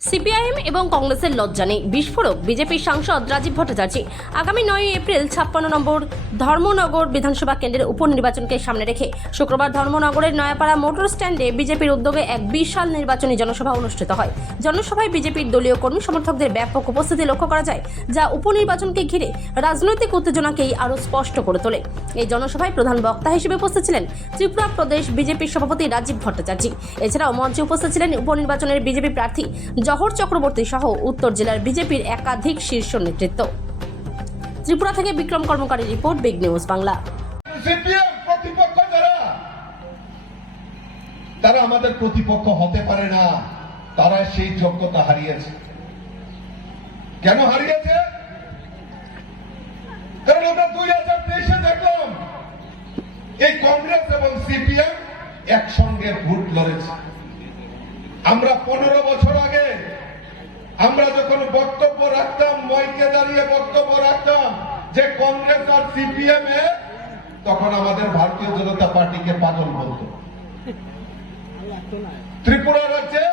CPIM এবং কংগ্রেসের লজ্জা নেই, বিস্ফোরক বিজেপির সাংসদ রাজীব ভট্টাচার্য। আগামী 9 এপ্রিল 56 নম্বর ধর্মনগর বিধানসভা কেন্দ্রের উপনির্বাচনকে সামনে রেখে শুক্রবার ধর্মনগরের নয়াপাড়া মোটর স্ট্যান্ডে বিজেপির উদ্যোগে এক বিশাল নির্বাচনী জনসভা অনুষ্ঠিত হয়। জনসভায় বিজেপির দলীয় কর্মী সমর্থকদের ব্যাপক উপস্থিতি লক্ষ্য করা যায়, যা উপনির্বাচনকে ঘিরে রাজনৈতিক উত্তেজনাকেই আরও স্পষ্ট করে তোলে। এই জনসভায় প্রধান বক্তা হিসেবে উপস্থিত ছিলেন ত্রিপুরা প্রদেশ বিজেপির সভাপতি রাজীব ভট্টাচার্য। এছাড়াও মঞ্চে উপস্থিত ছিলেন উপনির্বাচনের বিজেপি প্রার্থী জহর চক্রবর্তী সহ উত্তর জেলার বিজেপির একাধিক শীর্ষ নেতৃত্ব। ত্রিপুরা থেকে বিক্রম কর্মকারী report, big news Bangla. CPM প্রতিপক্ষ তারা আমাদের প্রতিপক্ষ হতে পারে না, তারা সেই যোগ্যতা হারিয়েছে। কেন হারিয়েছে? কারণ আমরা 2023-এ দেখলাম এই কংগ্রেস এবং সিপিএম একসঙ্গে ভোট লড়েছে। আমরা 15 বছর আগে আমরা যখন বক্তব্য রাখতাম, মাইকে দাঁড়িয়ে বক্তব্য রাখতাম যে কংগ্রেস আর সিপিএম এ, তখন আমাদের ভারতীয় জনতা পার্টিকে পাগল বলতো। ত্রিপুরা রাজ্যে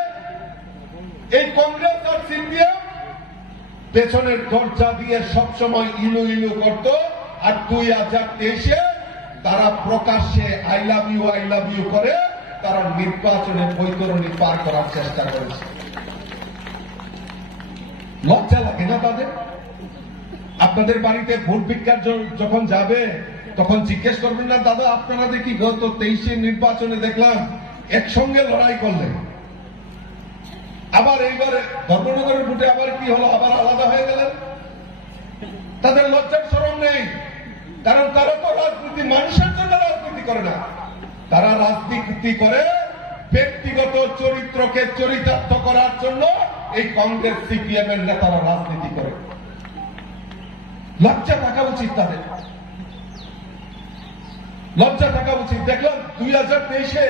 এই কংগ্রেস আর সিপিএম পেছনের দরজা দিয়ে সবসময় ইলু ইলু করত, আর 2023-এ তারা প্রকাশ্যে আই লাভ ইউ করে তারা নির্বাচনে বৈতরণী পার করার চেষ্টা করেছে। লজ্জা লাগে না তাদের? আপনাদের বাড়িতে ভোট ভিক্ষার যখন যাবে তখন জিজ্ঞেস করবেন না, দাদা আপনারা দেখি গত 23-এ নির্বাচনে দেখলাম একসঙ্গে লড়াই করলেন, আবার এইবারে ধর্মনগরের ভোটে আবার কি হলো, আবার আলাদা হয়ে গেলেন? তাদের লজ্জার শরম নেই, কারণ তারা তো রাজনীতি মানুষের জন্য রাজনীতি করে না, তারা রাজনীতি করে ব্যক্তিগত চরিত্রকে চরিতার্থ করার জন্য। এই কংগ্রেস সিপিএম এর নেতারা রাজনীতি করে। লজ্জা থাকা উচিত তাদের, লজ্জা থাকা উচিত। দেখলাম 2023-এ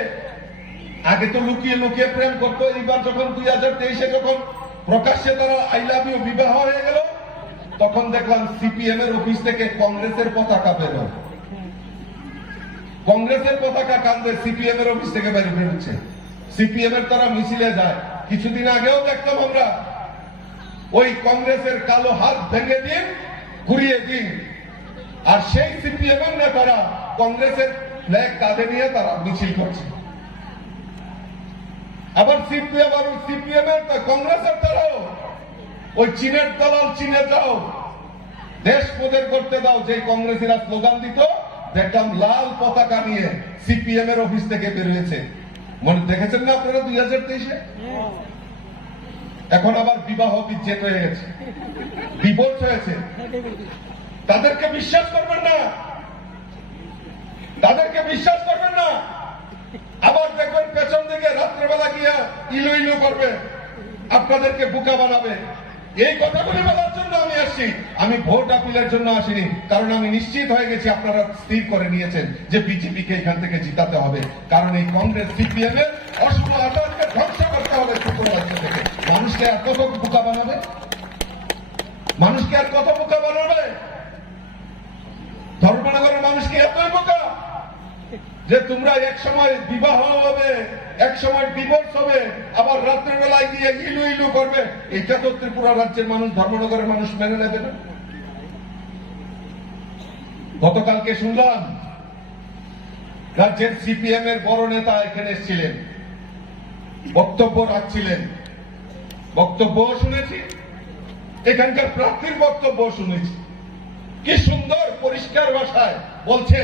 আগে তো লুকিয়ে লুকিয়ে প্রেম করতো, এইবার যখন 2023-এ যখন প্রকাশ্যে তারা আই লাভ ইউ বিবাহ হয়ে গেল, তখন দেখলাম সিপিএম এর অফিস থেকে কংগ্রেসের পতাকা বেরোয়, কংগ্রেসের পতাকা কাঁদবে, সিপিএম এর অফিস থেকে বেরোচ্ছে। সিপিএম এর তারা মিছিলে যায়। কিছুদিন আগেও দেখতাম আমরা ওই কংগ্রেসের কালো হাত ভেঙে দিন, ঘুরিয়ে দিন, আর সেই সিপিএম এর নেতারা কংগ্রেসের ফ্ল্যাগ কাঁধে নিয়ে তারা মিছিল করছে। আবার সিপিএম এর কংগ্রেসের তারাও ওই চীনের দালাল চীনে যাও, দেশ মোদের করতে দাও, যে কংগ্রেসীরা স্লোগান দিত, দেখলাম লাল পতাকা নিয়ে সিপিএম এর অফিস থেকে বেরিয়েছে। মনে দেখেছেন না আপনারা 2023-এ? এখন আবার বিবাহ বিচ্ছেদ হয়ে গেছে, ডিভোর্স হয়েছে। তাদেরকে বিশ্বাস করবেন না, তাদেরকে বিশ্বাস করবেন না। আবার দেখবেন পেছন দিকে রাত্রেবেলা গিয়া ইলু ইলু করবে, আপনাদেরকে বোকা বানাবে। এই কথাগুলি বলার জন্য আমি আসছি, আমি ভোট আপিলের জন্য আসিনি, কারণ আমি নিশ্চিত হয়ে গেছি আপনারা স্থির করে নিয়েছেন যে বিজেপিকে এখান থেকে জিতাতে হবে, কারণ এই কংগ্রেস সিপিএম এর অশুভ আচরণকে ধ্বংস করতে হবে ত্রিপুরা রাজ্য থেকে। মানুষকে আর কত বোকা বানাবে? মানুষকে আর কত বোকা বানাবে? ধর্মনগরের মানুষকে এতই বোকা যে তোমরা এক সময় বিবাহ হবে, এক সময় ডিভোর্স হবে, আবার রাত্রের বেলায় গিয়ে ইলু ইলু করবে। এটা তো ত্রিপুরা রাজ্যের মানুষ, ধর্মনগরের মানুষ মেনে নেবে না। গতকালকে শুনলাম রাজ্যের সিপিএম এর বড় নেতা এখানে এসেছিলেন, বক্তব্য রাখছিলেন, বক্তব্য শুনেছি, এখানকার প্রার্থীর বক্তব্য শুনেছি। কি সুন্দর পরিষ্কার ভাষায় বলছে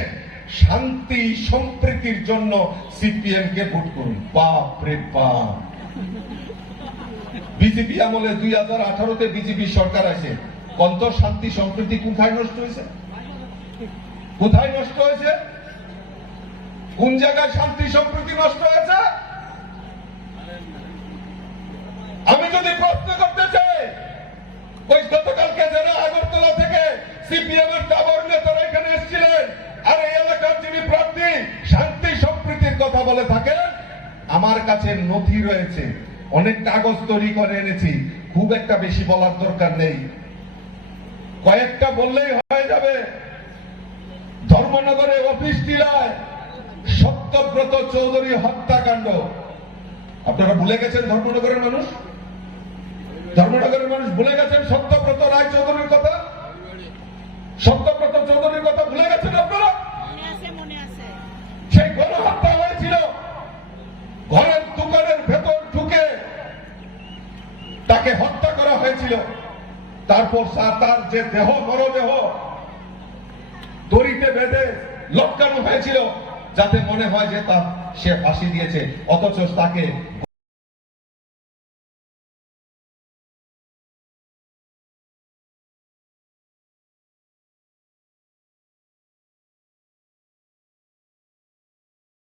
শান্তি সম্প্রীতির জন্য সিপিএম কে ভোট করুন। বাপ রে বাপ! বিজেপি আমলে 2018-তে বিজেপি সরকার আছে, কত শান্তি সম্প্রীতি কোথায় নষ্ট হয়েছে? কোথায় নষ্ট হয়েছে? কোন জায়গায় শান্তি সম্প্রীতি নষ্ট হয়েছে? আমি যদি প্রশ্ন করতে চাই, ওই গতকালকে যারা আগরতলা থেকে সিপিএম এর টাবর নেতারা এখানে এসেছিলেন, আর এই এলাকার যিনি প্রার্থী শান্তি সম্প্রীতির কথা বলে থাকেন, আমার কাছে নথি রয়েছে, অনেক কাগজ তৈরি করে এনেছি, খুব একটা বেশি বলার দরকার নেই, কয়েকটা বললেই হয়ে যাবে। ধর্মনগরে অফিস টিলায় সত্যব্রত চৌধুরী হত্যাকাণ্ড, আপনারা ভুলে গেছেন ধর্মনগরের মানুষ? ধর্মনগরের মানুষ ভুলে গেছেন সত্যব্রত রায় চৌধুরীর কথা? সত্যব্রত চৌধুরীর কথা ভুলে গেছেন আপনারা? সেই গণহত্যা হয়েছিল, ঘরের দোকানের ভেতর ঢুকে তাকে হত্যা করা হয়েছিল। তারপর তার যে দেহ, মরদেহ দড়িতে বেঁধে লটকানো হয়েছিল, যাতে মনে হয় যে সে ফাঁসি দিয়েছে, অথচ তাকে